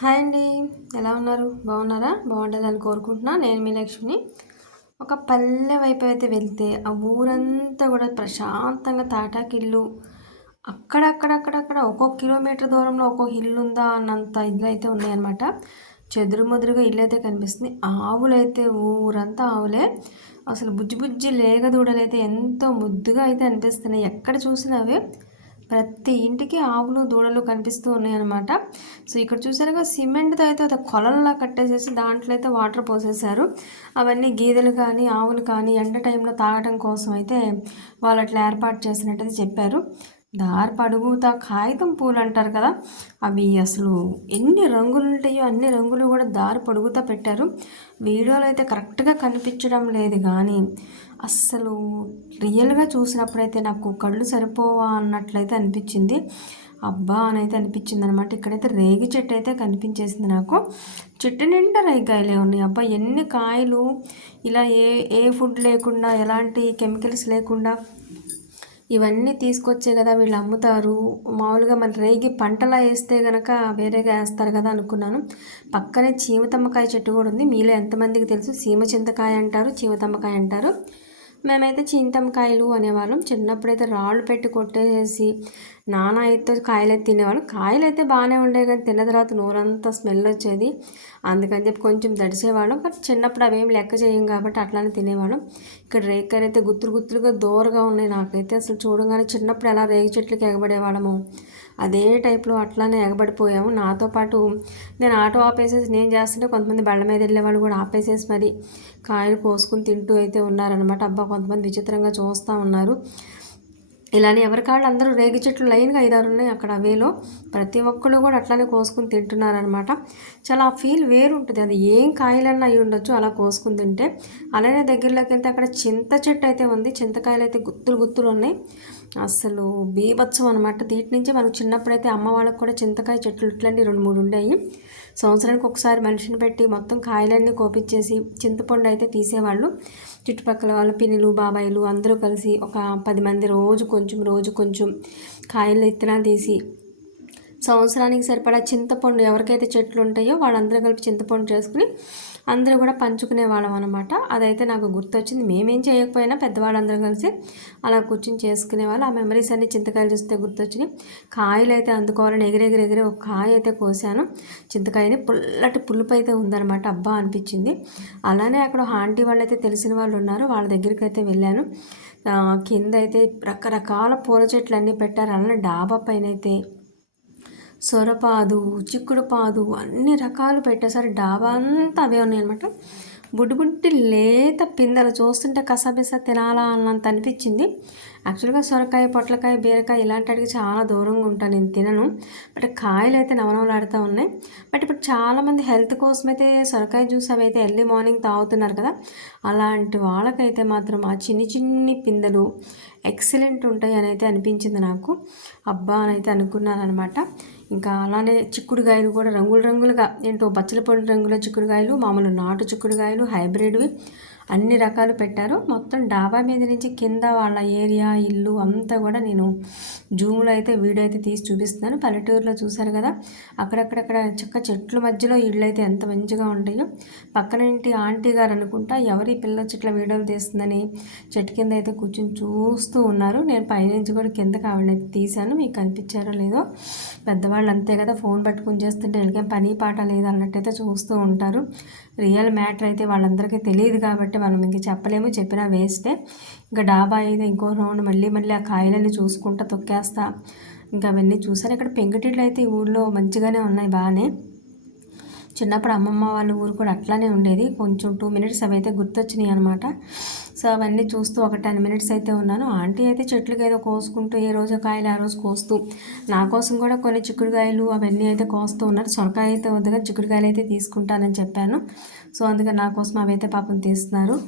Hi అండి. ఎలా ఉన్నారు? బాగున్నారా? బాగుండాలని కోరుకుంటున్నా. నేను మీ లక్ష్మిని. ఒక పల్లె వైపు అయితే వెళ్తే ఆ ఊరంతా కూడా ప్రశాంతంగా తాటాకిల్లు అక్కడక్కడక్కడక్కడ ఒక్కొక్క కిలోమీటర్ దూరంలో ఒక్కొక్క ఇల్లు ఉందా అన్నంత ఇల్లు అయితే ఉన్నాయన్నమాట. చెదురుముదురుగా ఇల్లు అయితే కనిపిస్తుంది. ఆవులైతే ఊరంతా ఆవులే. అసలు బుజ్జి బుజ్జి లేగదూడలు అయితే ఎంతో ముద్దుగా అయితే అనిపిస్తున్నాయి. ఎక్కడ చూసినా ప్రతి ఇంటికి ఆవులు దూడలు కనిపిస్తూ ఉన్నాయి అనమాట సో ఇక్కడ చూసారుగా సిమెంట్తో అయితే ఒక కొలల్లా కట్టేసేసి దాంట్లో అయితే వాటర్ పోసేసారు అవన్నీ గీదెలు కానీ ఆవులు కానీ ఎండ టైంలో తాగడం కోసం అయితే వాళ్ళు అట్లా ఏర్పాటు చేసినట్టయితే చెప్పారు. దారి పడుగుతా కాగితం పూలు అంటారు కదా అవి అసలు ఎన్ని రంగులు ఉంటాయో అన్ని రంగులు కూడా దారి పొడుగుతా పెట్టారు. వీడియోలో అయితే కరెక్ట్గా కనిపించడం లేదు కానీ అస్సలు రియల్గా చూసినప్పుడైతే నాకు కళ్ళు సరిపోవా అన్నట్లయితే అనిపించింది. అబ్బా అని అయితే అనిపించింది అనమాట ఇక్కడైతే రేగి చెట్టు అయితే కనిపించేసింది నాకు. చెట్టు నిండా రేగికాయలే ఉన్నాయి. అబ్బా ఎన్ని కాయలు? ఇలా ఏ ఏ ఫుడ్ లేకుండా ఎలాంటి కెమికల్స్ లేకుండా ఇవన్నీ తీసుకొచ్చే కదా వీళ్ళు అమ్ముతారు. మామూలుగా మన రేగి పంటలా వేస్తే కనుక వేరేగా వేస్తారు కదా అనుకున్నాను. పక్కనే చీమతమ్మకాయ చెట్టు కూడా ఉంది. మీలో ఎంతమందికి తెలుసు? సీమ చింతకాయ అంటారు చీమతమ్మకాయ అంటారు. మేమైతే చింతమకాయలు అనేవాళ్ళం. చిన్నప్పుడైతే రాళ్ళు పెట్టి కొట్టేసి నాన్న అయితే కాయలు అయితే తినేవాళ్ళం. కాయలు అయితే బాగానే ఉండేవి కానీ తిన్న తర్వాత నూరంతా స్మెల్ వచ్చేది. అందుకని చెప్పి కొంచెం దడిసేవాళ్ళం బట్ చిన్నప్పుడు అవేం లెక్క చేయం కాబట్టి అట్లానే తినేవాళ్ళం. ఇక్కడ రేకాయలు అయితే గుత్తులు గుత్తులుగా దూరగా ఉన్నాయి నాకైతే. అసలు చూడగానే చిన్నప్పుడు ఎలా రేగి చెట్లకి ఎగబడేవాళ్ళము. అదే టైప్లో అట్లానే ఎగబడిపోయాము. నాతో పాటు నేను ఆటో ఆపేసేసి నేను చేస్తుంటే కొంతమంది బళ్ళ మీద వెళ్ళేవాళ్ళు కూడా ఆపేసేసి మరి కాయలు కోసుకుని తింటూ అయితే ఉన్నారనమాట అబ్బా కొంతమంది విచిత్రంగా చూస్తూ ఉన్నారు. ఇలానే ఎవరికాళ్ళు అందరూ రేగి చెట్లు లైన్గా ఐదారు ఉన్నాయి అక్కడ అవేలో ప్రతి ఒక్కళ్ళు కూడా అట్లానే కోసుకుని తింటున్నారనమాట చాలా ఆ ఫీల్ వేరు ఉంటుంది. అది ఏం కాయలన్నా అయి ఉండొచ్చు అలా కోసుకుని తింటే. అలానే దగ్గరలోకి వెళ్తే అక్కడ చింత చెట్టు అయితే ఉంది. చింతకాయలు అయితే గుత్తులు గుత్తులు ఉన్నాయి. అసలు బీభత్సం అనమాట దీటి నుంచి మనకు చిన్నప్పుడైతే అమ్మ వాళ్ళకి కూడా చింతకాయ చెట్లు ఇట్లాంటి రెండు మూడు ఉండేవి సంవత్సరానికి ఒకసారి మనిషిని పెట్టి మొత్తం కాయలన్నీ కోపించేసి చింతపండు అయితే తీసేవాళ్ళు. చుట్టుపక్కల వాళ్ళ పిన్నిలు బాబాయిలు అందరూ కలిసి ఒక పది మంది రోజు కొంచెం రోజు కొంచెం కాయలు ఇత్తనాలు తీసి సంవత్సరానికి సరిపడా చింతపండు ఎవరికైతే చెట్లు ఉంటాయో వాళ్ళందరూ కలిపి చింతపండు చేసుకుని అందరూ కూడా పంచుకునే వాళ్ళం అనమాట అదైతే నాకు గుర్తొచ్చింది. మేమేం చేయకపోయినా పెద్దవాళ్ళందరూ కలిసి అలా కూర్చొని చేసుకునే వాళ్ళు. ఆ మెమరీస్ అన్ని చింతకాయలు చూస్తే గుర్తొచ్చినాయి. కాయలు అయితే అందుకోవాలని ఎగిరెగిరి ఎగిరి ఒక కాయ అయితే కోసాను. చింతకాయని పుల్లటి పులుపు అయితే ఉందనమాట అబ్బా అనిపించింది. అలానే అక్కడ ఆంటీ వాళ్ళైతే తెలిసిన వాళ్ళు ఉన్నారు. వాళ్ళ దగ్గరికి అయితే వెళ్ళాను. కింద అయితే రకరకాల పూల చెట్లు అన్నీ పెట్టారు. అలానే డాబా పైన అయితే సొరపాదు చిక్కుడుపాదు అన్ని రకాలు పెట్టేసరి డాబా అంతా అవే ఉన్నాయన్నమాట బుడ్డి బుడ్డి లేత పిందెలు చూస్తుంటే కసబిస తినాలా అన్నంత అనిపించింది. యాక్చువల్గా సొరకాయ పొట్లకాయ బీరకాయ ఇలాంటి అడిగి చాలా దూరంగా ఉంటాను నేను తినను. బట్ కాయలు అయితే నవనవలాడుతూ ఉన్నాయి. బట్ ఇప్పుడు చాలామంది హెల్త్ కోసం అయితే సొరకాయ జ్యూస్ అవి అయితే ఎర్లీ మార్నింగ్ తాగుతున్నారు కదా. అలాంటి వాళ్ళకైతే మాత్రం ఆ చిన్ని చిన్ని పిందెలు ఎక్సలెంట్ ఉంటాయి అని అయితే అనిపించింది నాకు. అబ్బా అని అయితే అనుకున్నాను అనమాట ఇంకా అలానే చిక్కుడుకాయలు కూడా రంగులు రంగులుగా ఏంటో బచ్చల పండు రంగుల చిక్కుడుకాయలు మామూలు నాటు చిక్కుడుకాయలు హైబ్రిడ్వి అన్ని రకాలు పెట్టారు. మొత్తం డాబా మీద నుంచి కింద వాళ్ళ ఏరియా ఇల్లు అంతా కూడా నేను జూమ్లో అయితే వీడియో అయితే తీసి చూపిస్తున్నాను. పల్లెటూరులో చూశారు కదా అక్కడక్కడక్కడ చక్క చెట్ల మధ్యలో ఇళ్ళు అయితే ఎంత మంచిగా ఉంటాయో. పక్కన ఇంటి ఆంటీ గారు అనుకుంటా ఎవరి పిల్ల చెట్ల వీడియోలు తీస్తుందని చెట్టు కింద అయితే కూర్చొని చూస్తూ ఉన్నారు. నేను పైనుంచి కూడా కిందకి ఆవిడైతే తీశాను. మీకు కనిపించారో లేదో పెద్దవాళ్ళు అంతే కదా ఫోన్ పట్టుకుని చేస్తుంటే వీళ్ళకేం పని పాట లేదు అన్నట్టయితే చూస్తూ ఉంటారు. రియల్ మ్యాటర్ అయితే వాళ్ళందరికీ తెలియదు కాబట్టి మనం ఇంక చెప్పలేము. చెప్పినా వేస్టే. ఇంకా డాబా అయితే ఇంకో రౌండ్ మళ్ళీ మళ్ళీ ఆ కాయలన్నీ చూసుకుంటా తొక్కేస్తా. ఇంకా అవన్నీ చూసాను ఇక్కడ పెంకుటిట్లు అయితే ఈ ఊళ్ళో మంచిగానే ఉన్నాయి బాగానే. చిన్నప్పుడు అమ్మమ్మ వాళ్ళ ఊరు కూడా అట్లానే ఉండేది. కొంచెం టూ మినిట్స్ అవి అయితే గుర్తొచ్చినాయి అనమాట సో అవన్నీ చూస్తూ ఒక టెన్ మినిట్స్ అయితే ఉన్నాను. ఆంటీ అయితే చెట్లకి ఏదో కోసుకుంటూ ఏ రోజు కాయలు ఆ రోజు కోస్తూ నా కోసం కూడా కొన్ని చిక్కుడుకాయలు అవన్నీ అయితే కోస్తూ ఉన్నారు. సొరకాయ అయితే వద్దగా చిక్కుడుకాయలు అయితే తీసుకుంటానని చెప్పాను. సో అందుకని నా కోసం అవి అయితే పాపం తీస్తున్నారు.